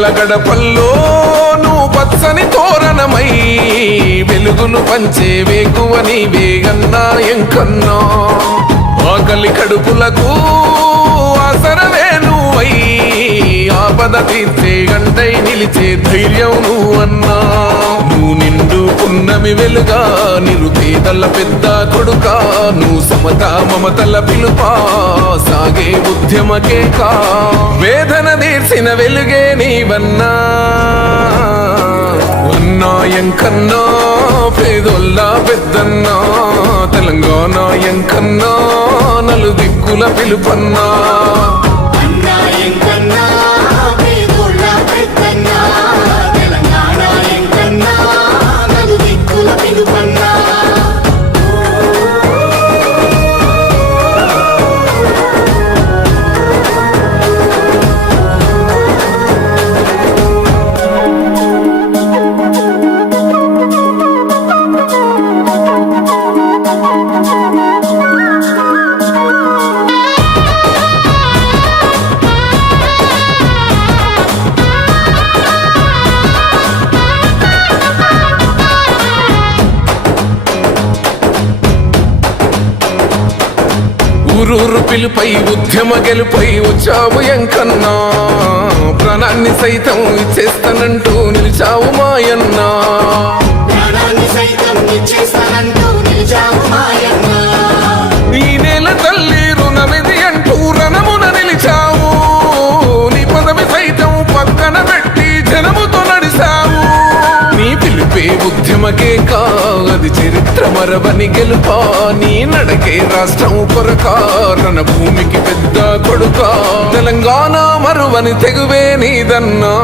పేదల గడపల్లో నువ్వు పచ్చని తోరణమై వెలుగులు పంచే వేకువ నీవేగన్నా ఎంకన్నా ఆకలి కడుపులకు ఆసరవే నువ్వై ఆపద తీర్చే గంటై నిలిచే ధైర్యం నువ్వన్నా నువ్వు నిండు పున్నమి వెలుగా నిరుపేదల పెద్ద కొడుకా నువ్వు సమత మమతల పిలుపా సాగే ఉద్యమకే కా వేదన తీర్చిన వెలుగే నీవన్నా ఎంకన్నా పేదోళ్ళ పెద్దన్నా తెలంగాణ ఎంకన్నా నలు దిక్కుల పిలుపన్నా ఊరూరు పిలుపై ఉద్యమ గెలుపై వచ్చావు ఎంకన్నా ప్రాణాన్ని సైతం ఇచ్చేస్తానంటూ నిలిచావు మాయన్నా ఈ నేల తల్లి రుణమిది అంటూ రణమున నిలిచావు నీ పదవి సైతం పక్కన పెట్టి జనముతో నడిచావు నీ పిలుపే ఉద్యమకే కాది చరిత్ర మరవని గెలుపా నీ నడకే రాష్ట్రం కొరకారణ భూమికి పెద్ద కొడుకా తెలంగాణ మరువని తెగువే నీదన్నా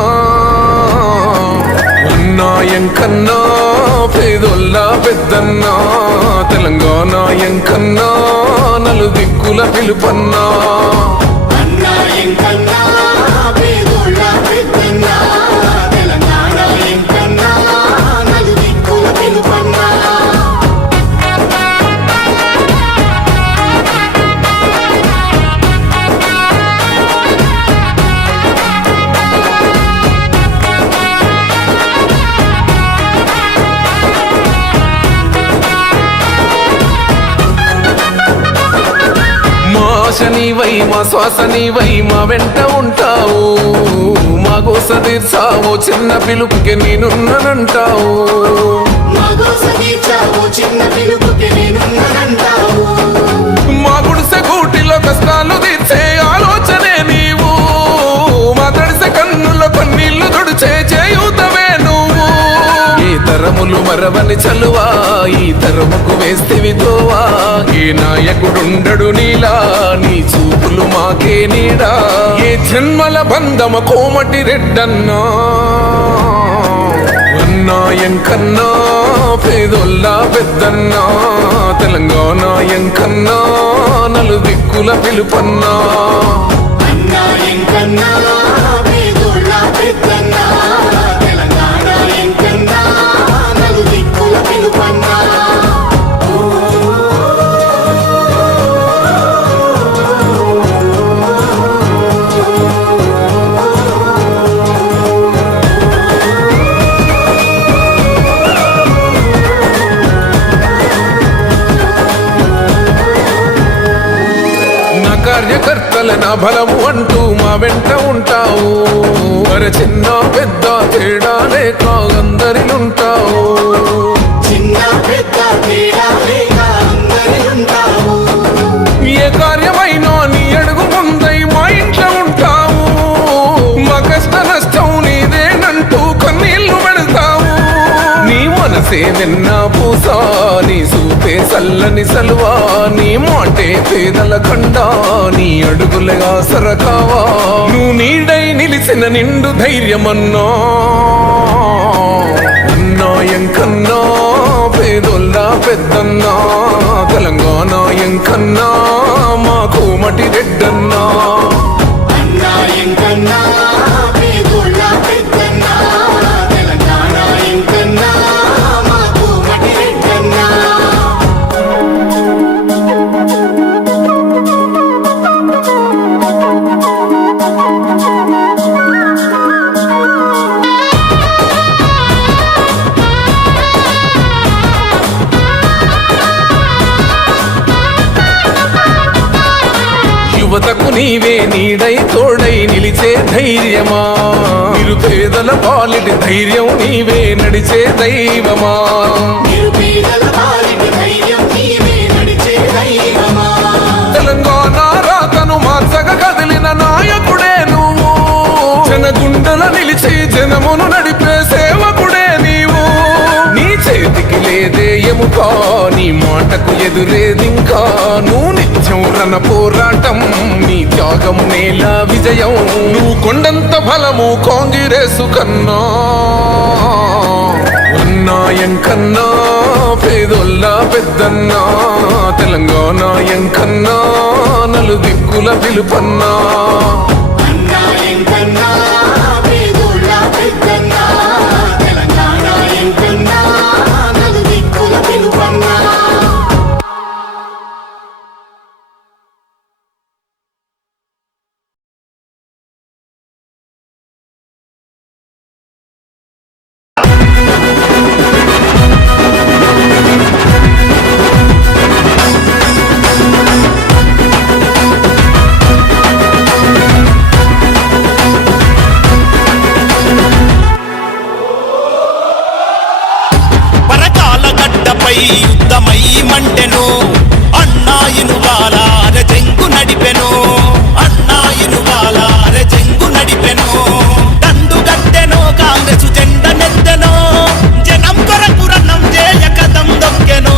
ఎంకన్నా పేదోళ్ళ పెద్దన్నా తెలంగాణ ఎంకన్నా నలు దిక్కుల పిలుపన్నా నీవై మా శ్వాస నీవై మా వెంట ఉంటావు మా గోస తీర్చావు చిన్న పిలుపుకి నేనున్నానంటావు మా గుడిసె గూటిలో కష్టాలు తీర్చే ఆలోచనే నీవు మా తడిసె కన్నులో కన్నీళ్లు తుడిచే చేయూతవే నువ్వు ఈ తరములు మరవని చలువా ఈ తరముకు వేస్తేవి తోవా ఏ నాయకుడుండడు నీలా నీ చూపులు మాకే నీడా ఏ జన్మల బంధమ కోమటి రెడ్డన్నా ఎంకన్నా పేదోళ్ళ పెద్దన్నా తెలంగాణ ఎంకన్నా నలు దిక్కుల పిలుపన్నా కార్యకర్తల నా బలము అంటూ మా వెంట ఉంటావు మరి చిన్న పెద్ద తేడా లేక అందరిలుంటావు ఏ కార్యమైనా నీ అడుగు ముందై మా ఇంట్లో ఉంటావు మా కష్ట నష్టం నీదేనంటూ కన్నీళ్లు పెడతావు నీ మనసే నిన్న పూసా నీ సూపే సల్లని సలువా నీ మాటే పేదల ఖండా నీ అడుగులగా సరకావా నువ్వు నీడై నిలిచిన నిండు ధైర్యమన్నా ఎంకన్నా పేదోళ్ళ పెద్దన్నా తెలంగాణ ఎంకన్నా మా కోమటి రెడ్డన్నా నీవే నీడై తోడై నిలిచే ధైర్యమా నిరుపేదల పాలిటి ధైర్యం నీవే నడిచే దైవమా తెలంగాణ రాతను మార్చగ కదిలిన నాయకుడే నువ్వు జనగుండల నిలిచి జనమును నడిపే సేవకుడే నీవు నీ చేతికి లేదే ఎముకా నీ మాటకు ఎదురేదింకా నువ్వు నిత్యం రణ పోరాటం నీ త్యాగం నేల విజయం నువ్వు కొండంత బలము కాంగ్రెసు కన్నా ఉన్నాయంకన్నా పేదొల్ల పెద్దన్నా తెలంగాణ ఎంకన్నా నలు దిక్కుల పిలుపన్నా యుద్ధమై మంటెను అన్నాయినుగాల రెజెంగు నడిపెను అన్నాయినుగాల రెజెంగు నడిపెను దండుగట్టెను కాంగ్రెసు జెండ నెత్తెను జనం కొరకు రన్నం చేయ కదం దొక్కెను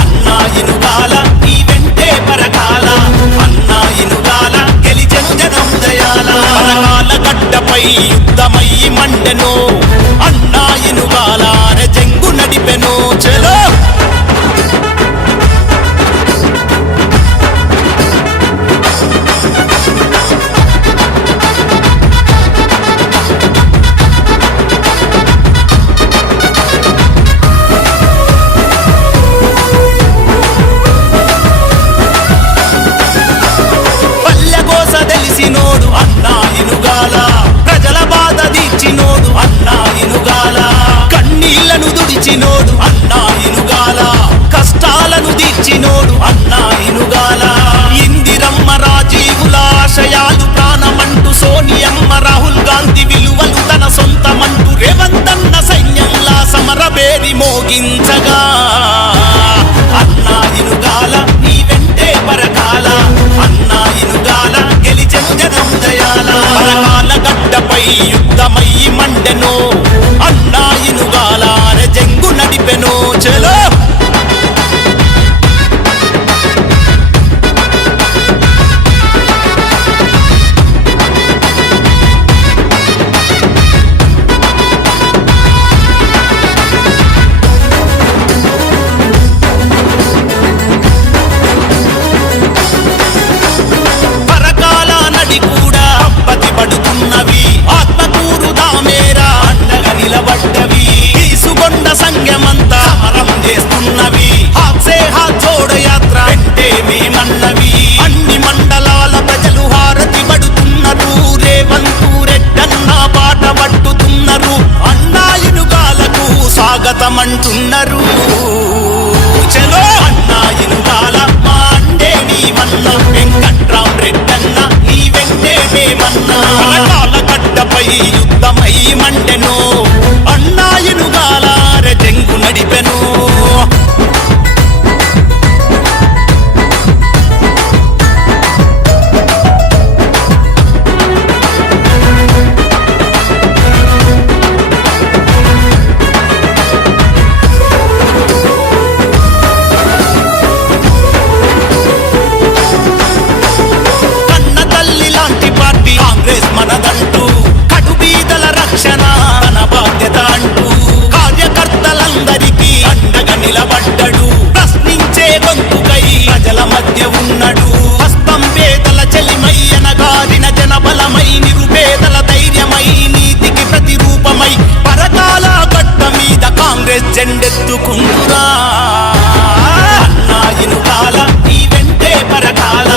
అన్నాయినుగాల నీ వెంటే పరకాల అన్నాయినుగాల గెలిచెను జనం దయాల పరకాల గడ్డపై యుద్ధమై మండెను అన్నాయినుగాల రెజెంగు నడిపెను చలో పల్లెగోస తెలిసినోడు అన్నాయినుగాల ప్రజల బాధ తీర్చినోడు అన్నాయినుగాల కన్నీళ్లను దుడిచినోడు అన్నాయినుగాల కష్టాలను తీర్చినోడు అన్నాయినుగాల ఇందిరమ్మ రాజీవుల ఆశయాలు ప్రాణమంటూ సోనియమ్మ రాహుల్ గాంధీ విలువలు తన సొంతమంటూ రేవంతన్న సైన్యంలా సమరబేరి మోగించగా అన్నాయినుగాల నీ వెంటే పరకాల అన్నాయినుగాల గెలిచెను జనం దయాల పరకాల గడ్డపై యుద్ధమై మండెను అన్నాయినుగాల రెజెంగు నడిపెను చలో పరకాల నడి కూడా పడుతున్నవి ఆత్మకూరు దామేరా అండగా నిలబడ్డవి తీసుకొండ సంఘమంతా సమరం చేస్తున్నవి హాత్సే హాత్ జోడ యాత్ర అంటే మేమన్నవి అన్ని మండలాల ప్రజలు హారతి పడుతున్నారు రేవంతు రెడ్డన్న పాట పట్టుతున్నారు అన్నాయినుగాలకు స్వాగతమంటున్నారు చలో అన్నాయినుగాల మా అండే నీవన్న వెంకట్రాం రెడ్డన్న నీ వెంటే మేమన్నా పరకాల గడ్డపై యుద్ధమై మండెను అన్నాయినుగాల రెజెంగు నడిపెను కన్న తల్లి లాంటి పార్టీ కాంగ్రెస్ మనదంటూ కడుబీదల రక్షణ తన బాధ్యత అంటూ కార్యకర్తలందరికీ అండగా నిలబడ్డడు ప్రశ్నించే గొంతుకై ప్రజల మధ్య ఉన్నడు హస్తం పేదల చెలిమై అనగారిన జనబలమై నిరుపేదల ధైర్యమై నీతికి ప్రతిరూపమై పరకాల గడ్డ మీద కాంగ్రెస్ జెండెత్తుకుంటురా అన్నాయినుగాల నీ వెంటే పరకాల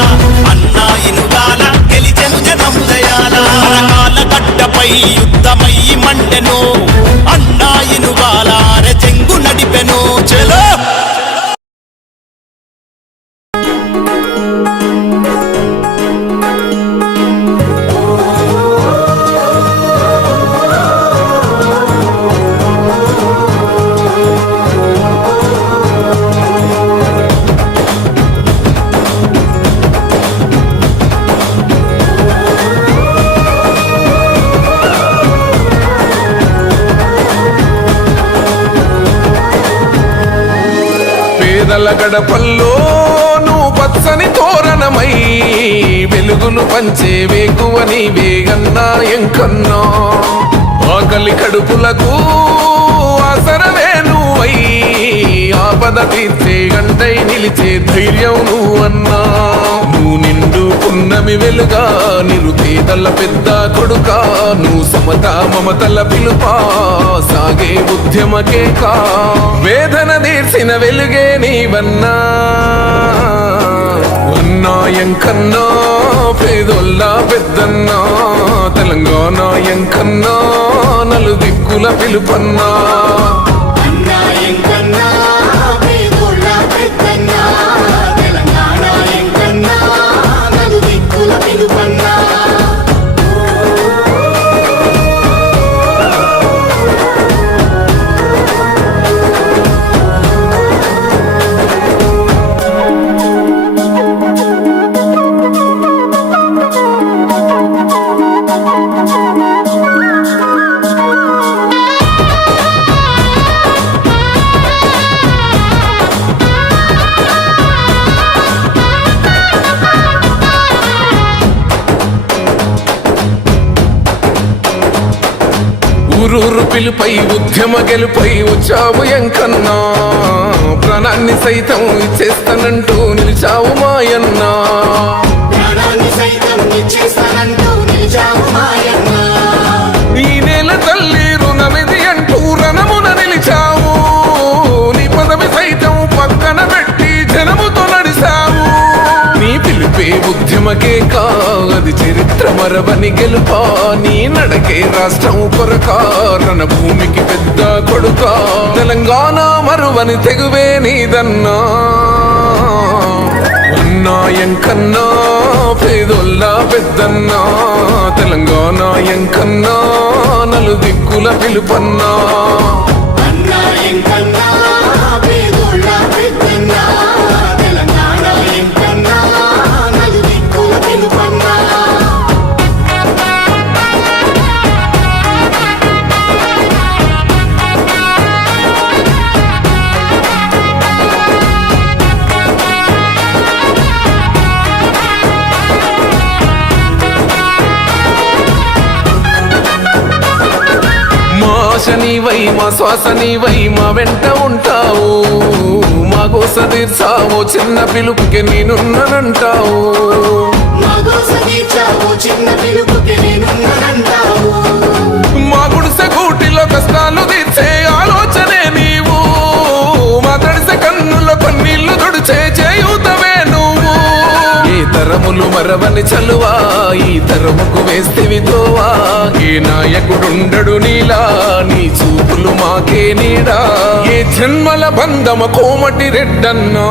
అన్నాయినుగాల గెలిచెను జనం దయాల పరకాల గడ్డపై యుద్ధమై మండెను అన్నాయినుగాల రెజెంగు నడిపెను చలో పేదల గడపల్లో నువ్వు పచ్చని తోరణమై వెలుగులు పంచే వేకువ నీవేగన్నా ఎంకన్నా ఆకలి కడుపులకు ఆసరవే నువ్వై ఆపద తీర్చే గంటై నిలిచే ధైర్యం నువ్వన్నా నువ్వు నిండు పున్నమి వెలుగా నిరుపేదల పెద్ద కొడుక నువ్వు సమత మమతల పిలుపా సాగే ఉద్యమకే కా వేదన తీర్చిన వెలుగే నీవన్నా అన్నాయంకన్నా పేదొల్ల పెద్దన్నా తెలంగాణ ఎంకన్నా నలు దిక్కుల పిలుపన్నా అన్నాయంకన్నా పేదోళ్ళ పెద్దన్నా తెలంగాణ ఎంకన్నా నలు దిక్కుల పిలుపన్నా ఊరూరు పిలుపై ఉద్యమ గెలుపై వచ్చావు ఎంకన్నా ప్రాణాన్ని సైతం ఇచ్చేస్తానంటూ నిలిచావు మాయన్నా ప్రాణాన్ని సైతం ఇచ్చేస్తానంటూ నిలిచావు మాయన్న ఈ నేల తల్లి రుణమిది అంటూ రణమున నిలిచావు నీ పదవి సైతం పక్కన పెట్టి జనముతో నడిచావు నీ పిలుపే ఉద్యమకే కాది చరిత్ర మరవని గెలుపా నీ నడకే రాష్ట్రం కొరకారణ భూమికి పెద్ద కొడుక తెలంగాణ మరువని తెగువే నీదన్నా అన్నాయంకన్నా పేదొల్ల పెద్దన్నా తెలంగాణ ఎంకన్నా నలు దిక్కుల పిలుపన్నా అన్నాయంకన్నా పేదోళ్ళ పెద్దన్నా తెలంగాణ ఎంకన్నా నలు దిక్కుల పిలుపన్నా మా ఆశ నీవై మా శ్వాస నీవై మా వెంట ఉంటావు మా గోస తీర్చావు చిన్న పిలుపుకి నేనున్నానంటావు మా గోస తీర్చావు చిన్న పిలుపుకి నేనున్నానంటావు మా గుడిసె గూటిలో కష్టాలు తీర్చే ఆలోచనే నీవు మా తడిసె కన్నులో కన్నీళ్లు తుడిచే చేయూతవే నువ్వు ఏ తరములు మరవని చలువా ఈ తరముకు వేస్తేవి తోవా ఏ నాయకుడుండడు నీలా నీ చూపులు మాకే నీడా ఏ జన్మల బంధమ కోమటి రెడ్డన్నా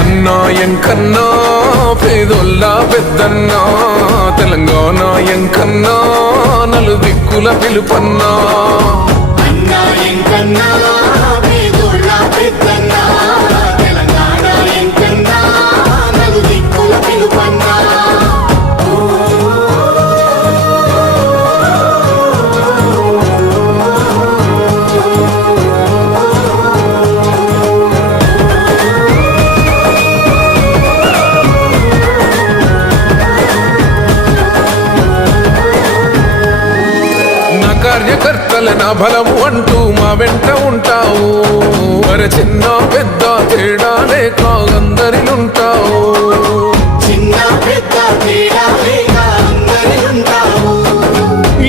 అన్నాయంకన్నా పేదొల్ల పెద్దన్నా తెలంగాణ ఎంకన్నా నలు దిక్కుల పిలుపన్నా అన్నాయంకన్నా పేదోళ్ళ పెద్దన్నా తెలంగాణ ఎంకన్నా నలు దిక్కుల పిలుపన్నా నా కార్యకర్తల నా బలము అంటూ మా వెంట ఉంటావు మరి చిన్న పెద్ద తేడా లేక అందరిలుంటావు చిన్న పెద్ద తేడా లేక అందరిలుంటావు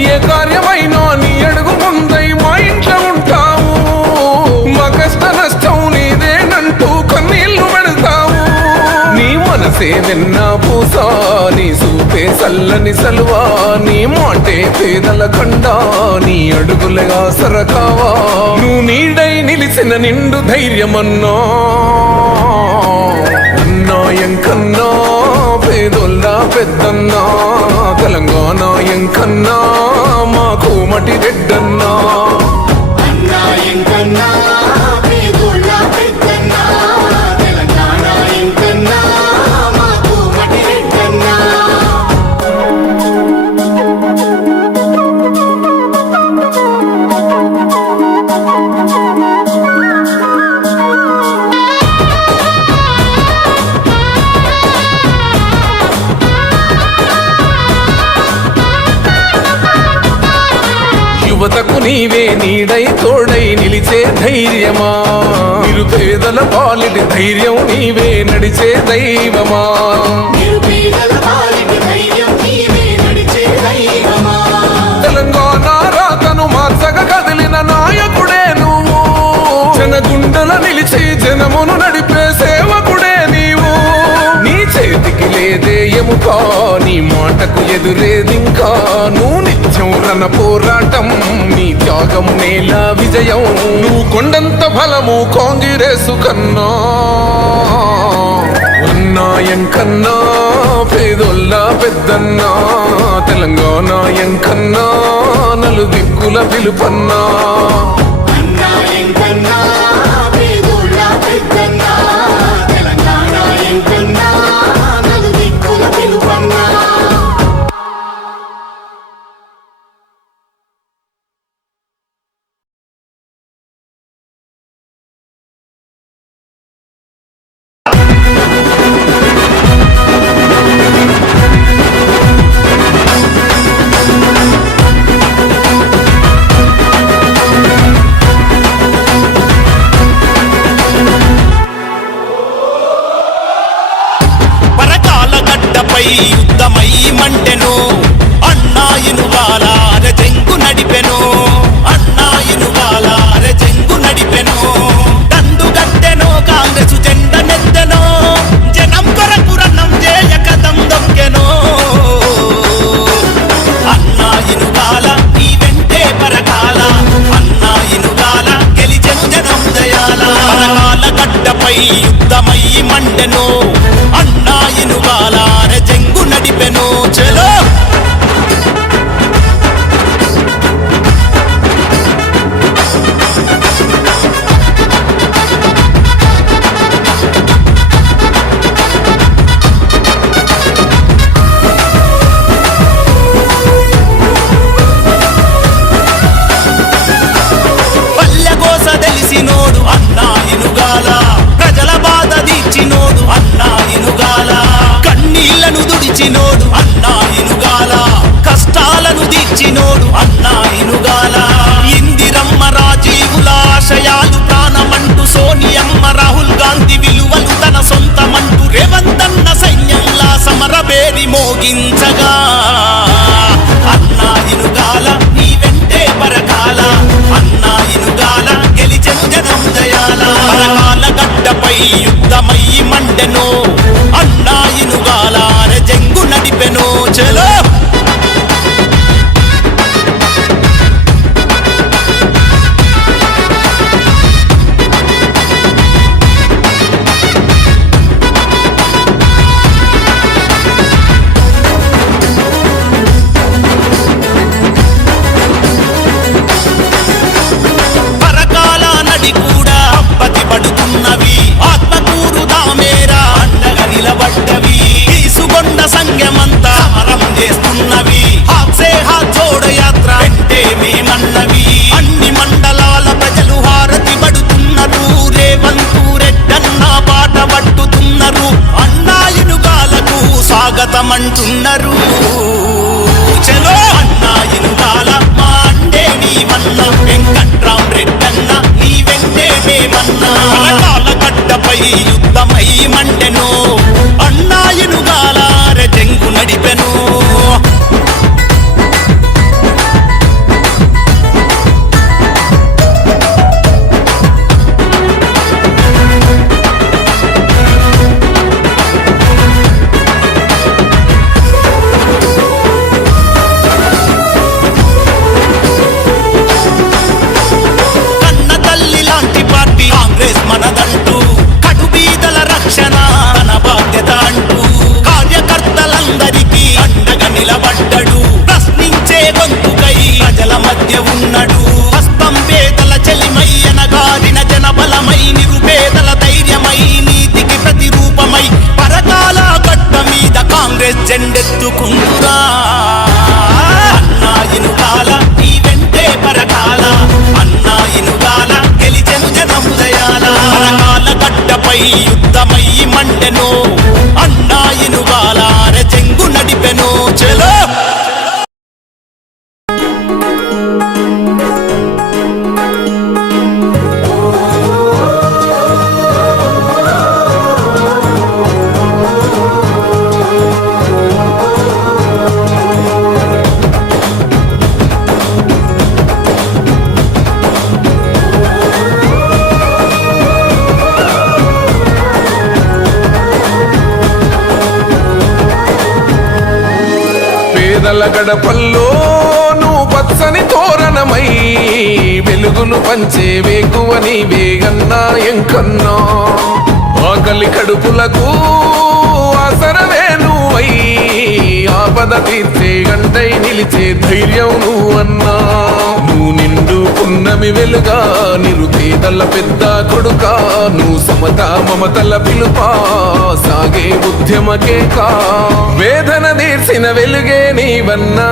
ఏ కార్యమైనా నీ అడుగు ముందై మా ఇంట్లో ఉంటావు మా కష్ట నష్టం నీదేనంటూ కన్నీళ్లు పెడతావు నీ మనసే నిన్న పూసా నీ సూపే సల్లని సలువా నీ మాటే పేదల కండా నీ అడుగులగా సరకావా నువ్వు నీడై నిలిచిన నిండు ధైర్యమన్నా అన్నాయంకన్నా పేదొల్ల పెద్దన్నా తెలంగాణ ఎంకన్నా మా కోమటి రెడ్డన్నా అన్నాయంకన్నా పేదోళ్ళ పెద్దన్నా తెలంగాణ ఎంకన్నా మా కోమటి రెడ్డన్నా యువతకు నీవే నీడై తోడై నిలిచే ధైర్యమా నిరుపేదల పాలిటి ధైర్యం నీవే నడిచే దైవమా నిరుపేదల పాలిటి ధైర్యం నీవే నడిచే దైవమా తెలంగాణ రాతను మార్చగ కదిలిన నాయకుడే నువ్వు జనగుండల నిలిచి జనమును నడిపే సేవకుడే నీవు నీ చేతికి లేదే ఎముకా నీ మాటకు ఎదురేదింకా నువ్వు నిత్యం రణ పోరాటం నీ త్యాగం నేల విజయం నువ్వు కొండంత బలము కాంగ్రెసు కన్నా అన్నాయంకన్నా పేదొల్ల పెద్దన్నా తెలంగాణ ఎంకన్నా నలుదిక్కుల పిలుపన్నా అన్నా ఎంకన్నా పేదోళ్ళ పెద్దన్నా తెలంగాణ ఎంకన్నా నలుదిక్కుల పిలుపన్నా పరకాల గడ్డపై యుద్ధమై మండెను అన్నాయినుగాల అరజెంగు నడిపెను అన్నాయినుగాల అరజెంగు నడిపెను దండు గట్టెను కాంగ్రెసు జెండ నెత్తెను జనం కొరకు రన్నం చేయక కదం దొక్కెను అన్నాయినుగాల నీ వెంటే పరకాల అన్నాయినుగాల గెలిచెను జనం దయాల పరకాల గడ్డపై యుద్ధమై మండెను అన్నాయినుగాల అరజెంగు నడిపెను చలో పల్లెగోస తెలిసినోడు అన్నాయినుగాల ప్రజల బాధ తీర్చినోడు అన్నాయినుగాల కన్నీళ్లను దుడిచినోడు అన్నాయినుగాల కష్టాలను తీర్చినోడు అన్నాయినుగాల ఇందిరమ్మ రాజీవుల ఆశయాలు ప్రాణమంటూ సోనియమ్మ రాహుల్ గాంధీ విలువలు తన సొంతమంటూ రేవంతన్న సైన్యంలా సమరబేరి మోగించగా అన్నాయినుగాల నీ వెంటే పరకాల అన్నాయినుగాల గెలిచెను జనం దయాల పరకాల గడ్డపై యుద్ధమై మండెను అన్నాయినుగాల అరజెంగు నడిపెను చలో గడపల్లో నువ్వు పచ్చని తోరణమై వెలుగులు పంచే వేకువ నీవే అన్నా ఎంకన్నా ఆకలి కడుపులకు ఆసరవే నువ్వై ఆపద తీర్చే గంటై నిలిచే ధైర్యం నువ్వన్నా నువ్వు నిండు పున్నమి వెలుగా నిరుపేదల పెద్ద కొడుకా నువ్వు సమత మమతల పిలుపా సాగే ఉద్యమకే కా వేదన తీర్చిన వెలుగే నీవన్నా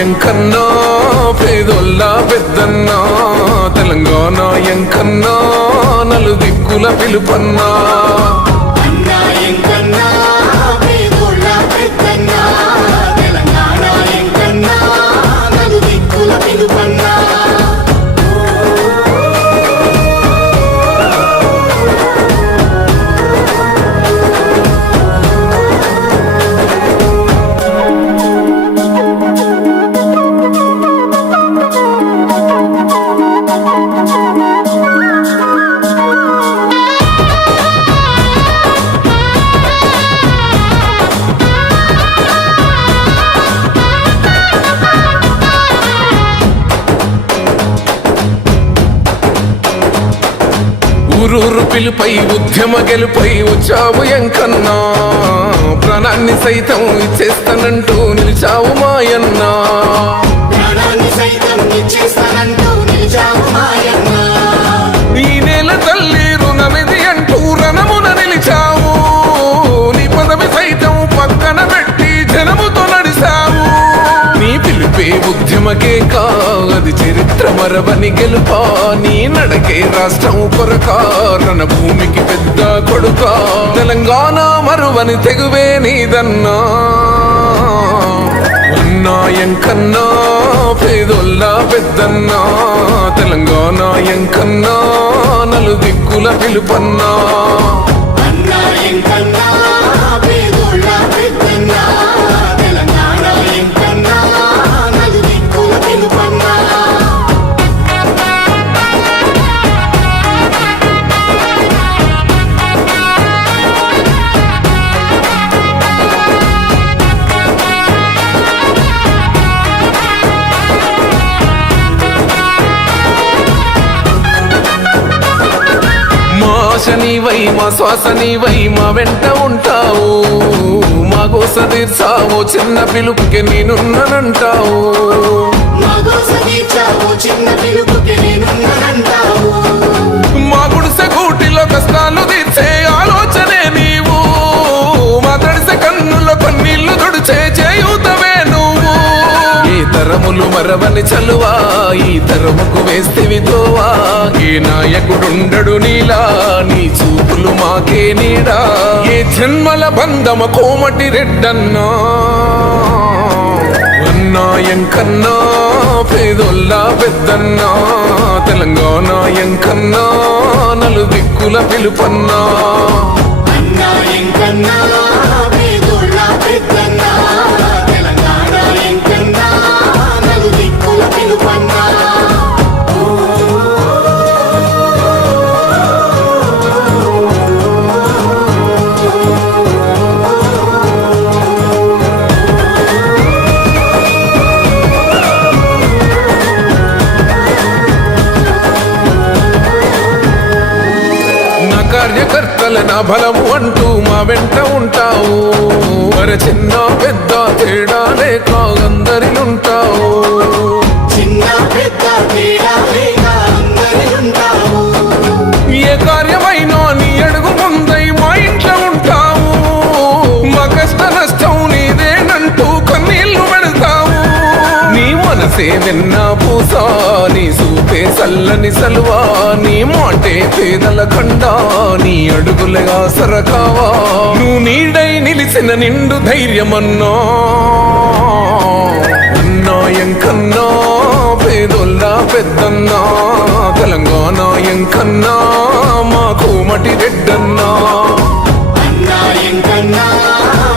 ఎంకన్నా పేదోళ్ళ పెద్దన్నా తెలంగాణ ఎంకన్నా నలు దిక్కుల పిలుపన్నా అన్నా ఎంకన్నా పేదోళ్ళ పెద్దన్నా తెలంగాణ ఎంకన్నా నలుదిక్కుల పిలుపన్నా ఊరూరు పిలుపై ఉద్యమ గెలుపై వచ్చావు ఎంకన్నా ప్రాణాన్ని సైతం ఇచ్చేస్తానంటూ నిలిచావు మాయన్నా ప్రాణాన్ని సైతం ఇచ్చేస్తానంటూ నిలిచావు మాయన్నా ఈ నేల తల్లి రుణమిది అంటూ రణమున నిలిచావు నీ పదవి సైతం పక్కన పెట్టి జనముతో నడిచావు నీ పిలుపే ఉద్యమకే కా అది చరిత్ర మరవని గెలుపా నీ నడకే రాష్ట్రం కొరకా రణ భూమికి పెద్ద కొడుకా తెలంగాణ మరువని తెగువే నీదన్నా అన్నా ఎంకన్నా పేదోళ్ళ పెద్దన్నా తెలంగాణ ఎంకన్నా నలు దిక్కుల పిలుపన్నా అన్నా ఎంకన్నా పేదోళ్ళ పెద్దన్నా తెలంగాణ ఎంకన్నా నలుదిక్కుల పిలుపన్నా మా ఆశ నీవై మా శ్వాస నీవై మా వెంట ఉంటావు మా గోస తీర్చావు చిన్న పిలుపుకి నేనున్నానంటావు మా గోస తీర్చావు చిన్న పిలుపుకి నేనున్నానంటావు మా గుడిసె గూటిలో కష్టాలు తీర్చే ఆలోచనే నీవు మా తడిసె కన్నులో కన్నీళ్లు తుడిచే చేయూతవే నువ్వు ఈ తరములు మరవని చలువా ఈ తరముకు వేస్తేవి తోవా ఏ నాయకుడుండడు నీలా నీ చూపులు మాకే నీడా ఏ జన్మల బంధమ కోమటి రెడ్డన్నా అన్నా ఎంకన్నా పేదోళ్ళ పెద్దన్నా తెలంగాణ ఎంకన్నా నలు దిక్కుల పిలుపన్నా అన్నా ఎంకన్నా పేదోళ్ళ పెద్దన్నా తెలంగాణ ఎంకన్నా నలుదిక్కుల పిలుపన్నా నా కార్యకర్తల నా బలము అంటూ మా వెంట ఉంటావు మరి చిన్న పెద్ద తేడా లేక అందరిలుంటావు చిన్న పెద్ద తేడా లేక అందరిలుంటావు ఏ కార్యమైనా నీ అడుగు ముందై మా ఇంట్లో ఉంటావు మా కష్ట నష్టం నీదేనంటూ కన్నీళ్లు పెడతావు నీ మనసే వెన్న పూసా నీ సూపే చల్లని సలువా నీ మాటే పేదల కండా నీ అడుగులుగా సరకావా నువ్వు నీడై నిలిచిన నిండు ధైర్యమన్నా అన్నా ఎంకన్నా పేదోళ్ళ పెద్దన్నా తెలంగాణ ఎంకన్నా మాకు మటి రెడ్డన్నా అన్నా ఎంకన్నా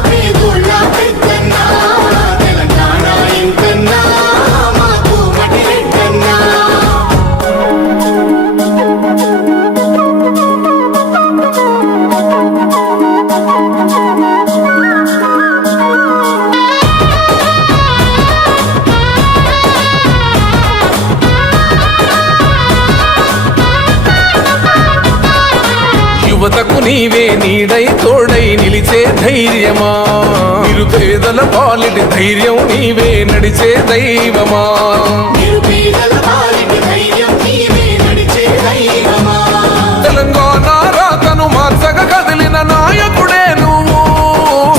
పేదోళ్ళ పెద్దన్నా తెలంగాణ ఎంకన్నా మాకు మటి రెడ్డన్నా నీవే నీడై తోడై నిలిచే ధైర్యమా నిరుపేదల పాలిటి ధైర్యం నీవే నడిచే దైవమా నిరుపేదల పాలిటి ధైర్యం నీవే నడిచే దైవమా తెలంగాణ రాతను మార్చగ కదిలిన నాయకుడే నువ్వు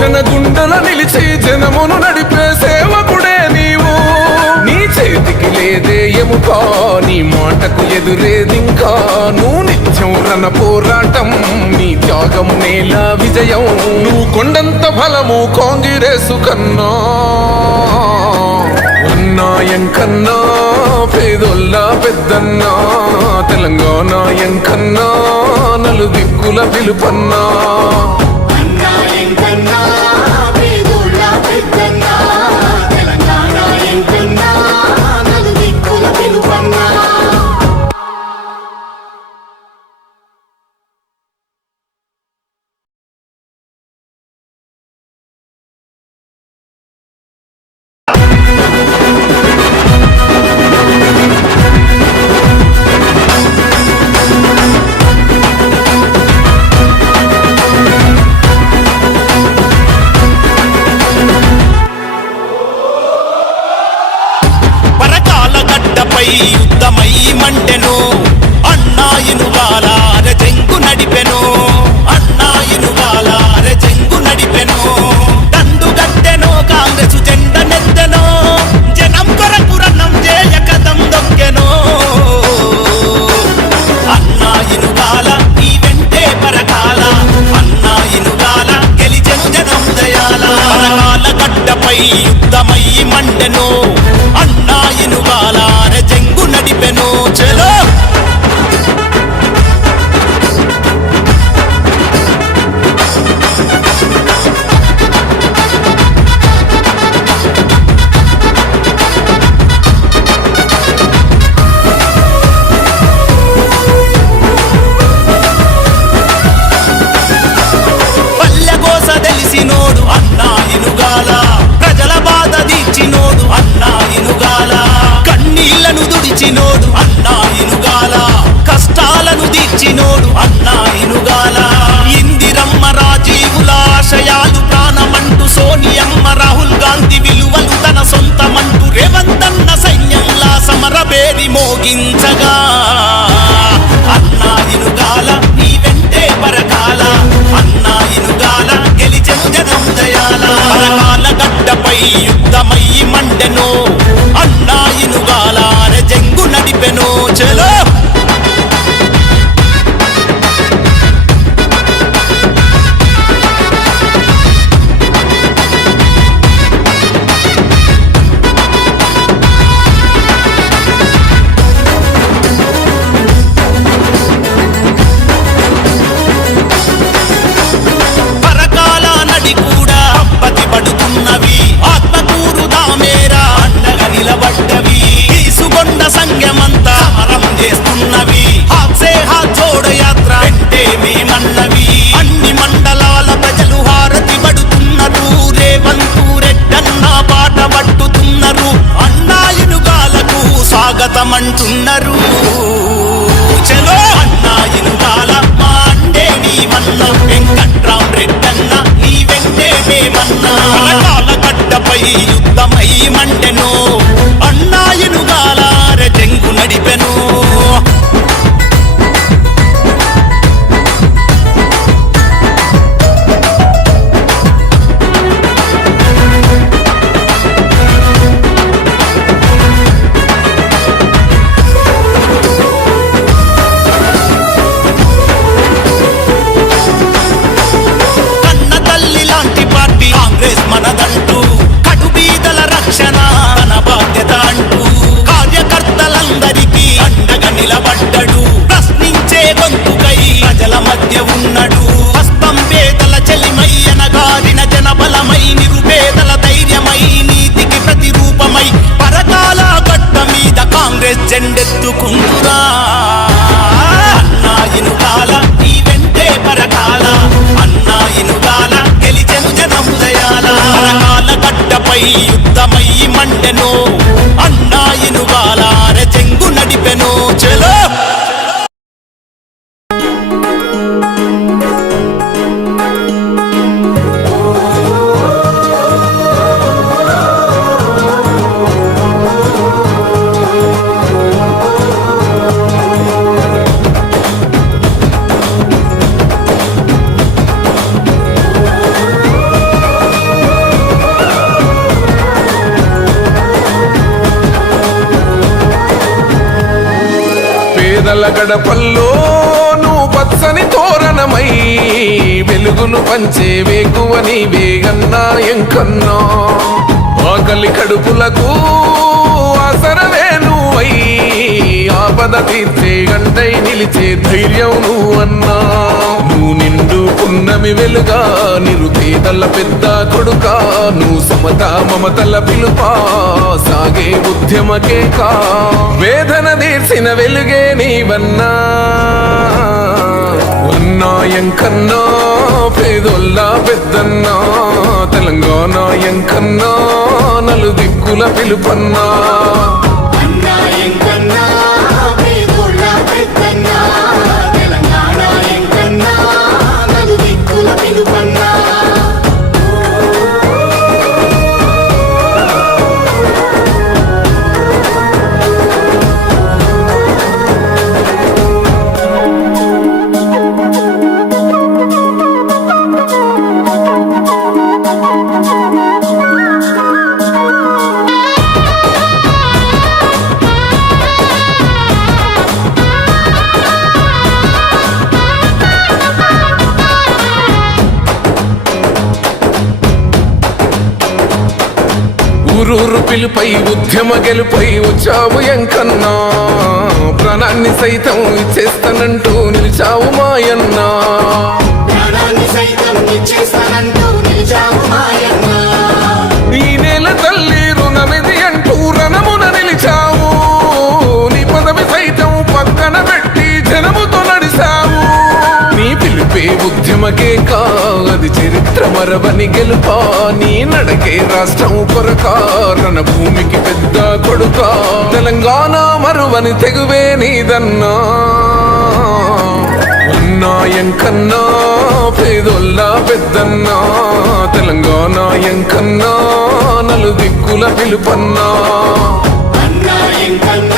జనగుండల నిలిచి జనమును నడిపే సేవకుడే నీవు నీ చేతికి లేదే ఎముకా నీ మాటకు ఎదురేదింకా నువ్వు నిత్యం రణ పోరాటం నీ త్యాగం నేల విజయం నువ్వు కొండంత బలము కాంగ్రెసు కన్నా అన్నాయంకన్నా పేదొల్ల పెద్దన్నా తెలంగాణ ఎంకన్నా నలు దిక్కుల పిలుపన్నా అన్నా ఎంకన్నా పేదోళ్ళ పెద్దన్నా తెలంగాణ ఎంకన్నా నలుదిక్కుల పిలుపన్నా పరకాల గడ్డపై యుద్ధమై మండెను అన్నాయినుగాల అరచెంగు నడిపెను అన్నాయినుగాల అరచెంగు నడిపెను దండు గట్టెను కాంగ్రెసు జెండ నెత్తెను జనం కొరకు రన్నం చేయ కదం దొక్కెను అన్నాయినుగాల నీ వెంటే పరకాల అన్నాయినుగాల గెలిచెను జనం దయాల పరకాల గడ్డపై యుద్ధమై మండెను అన్నాయినుగాల అరచెంగు నడిపెను చలో పల్లెగోస తెలిసినోడు అన్నాయినుగాల ప్రజల బాధ తీర్చినోడు అన్నాయినుగాల కన్నీళ్లను దుడిచినోడు అన్నాయినుగాల కష్టాలను తీర్చినోడు అన్నాయినుగాల ఇందిరమ్మ రాజీవుల ఆశయాలు ప్రాణమంటూ సోనియమ్మ రాహుల్ గాంధీ విలువలు తన సొంతమంటూ రేవంతన్న సైన్యంలా సమరబేరి మోగించగా అన్నాయినుగాల నీ వెంటే పరకాల అన్నాయినుగాల గెలిచెను జనం దయాల పరకాల గడ్డపై యుద్ధమై మండెను అన్నాయినుగాల అరచెంగు నడిపెను చలో పరకాల నడి కూడా అప్పతి పడుతున్నవి ఆత్మకూరు దామేరా అండగా నిలబడ్డవి తీసుకొండ సంఘమంతా సమరం చేస్తున్నవి హాత్సే హాత్ జోడ యాత్ర అంటే మేమన్నవి అన్ని మండలాల ప్రజలు హారతి పడుతున్నారు రేవంతు రెడ్డన్న పాట పట్టుతున్నారు అన్నాయినుగాలకు స్వాగతమంటున్నారు చలో అన్నాయినుగాల మా అండే నీవన్న వెంకట్రాం రెడ్డన్న నీ వెంటే మేమన్నా పరకాల గడ్డపై యుద్ధమై మండెను అన్నాయినుగాల అరచెంగు నడిపెను కన్న తల్లి లాంటి పార్టీ కాంగ్రెస్ మనదంటూ కడుబీదల రక్షణ తన బాధ్యత అంటూ కార్యకర్తలందరికీ అండగా నిలబడ్డడు ప్రశ్నించే గొంతుకై ప్రజల మధ్య ఉన్నడు హస్తం పేదల చెలిమై అనగారిన జనబలమై నిరుపేదల ధైర్యమై నీతికి ప్రతిరూపమై పరకాల గడ్డ మీద కాంగ్రెస్ జెండెత్తుకుంటురా అన్నాయినుగాల నీ వెంటే పరకాల అన్నాయినుగాల గెలిచెను జనం దయాల పరకాల గడ్డపై యుద్ధమై మండెను అన్నాయినుగాల అరచెంగు నడిపెను చలో ప్రజల గడపల్లో నువ్వు పచ్చని తోరణమై వెలుగులు పంచే వేకువ నీవే అన్నా ఎంకన్నా ఆకలి కడుపులకు ఆసరవే నువ్వై ఆపద తీర్చే గంటై నిలిచే ధైర్యం నువ్వన్నా నువ్వు నిండు పున్నమి వెలుగా నిరుపేదల పెద్ద కొడుకా నువ్వు సమత మమతల పిలుపా సాగే ఉద్యమకే కా వేదన తీర్చిన వెలుగే నీవన్నా ఎంకన్నా పేదోళ్ళ పెద్దన్నా తెలంగాణ ఎంకన్నా నలు దిక్కుల పిలుపన్నా అన్నా ఎంకన్నా పేదోళ్ళ పెద్దన్నా తెలంగాణ ఎంకన్నా నలుదిక్కుల పిలుపన్నా ఊరూరు పిలుపై ఉద్యమ గెలుపై వచ్చావు ఎంకన్నా ప్రాణాన్ని సైతం ఇచ్చేస్తానంటూ నిలిచావు మాయన్నా ప్రాణాన్ని సైతం ఇచ్చేస్తానంటూ నిలిచావు మాయన్న ఈ నేల తల్లి రుణమిది అంటూ రణమున నిలిచావు నీ పదవి సైతం పక్కన పెట్టి జనముతో నడిచావు నీ పిలిపే ఉద్యమకే కాది చరిత్ర మరవని గెలుపా నీ నడకే రాష్ట్రం కొరకా రణ భూమికి పెద్ద కొడుకా తెలంగాణ మరువని తెగువే నీదన్నా అన్నా ఎంకన్నా పేదోళ్ళ పెద్దన్నా తెలంగాణ ఎంకన్నా నలు దిక్కుల పిలుపన్నా అన్నా ఎంకన్నా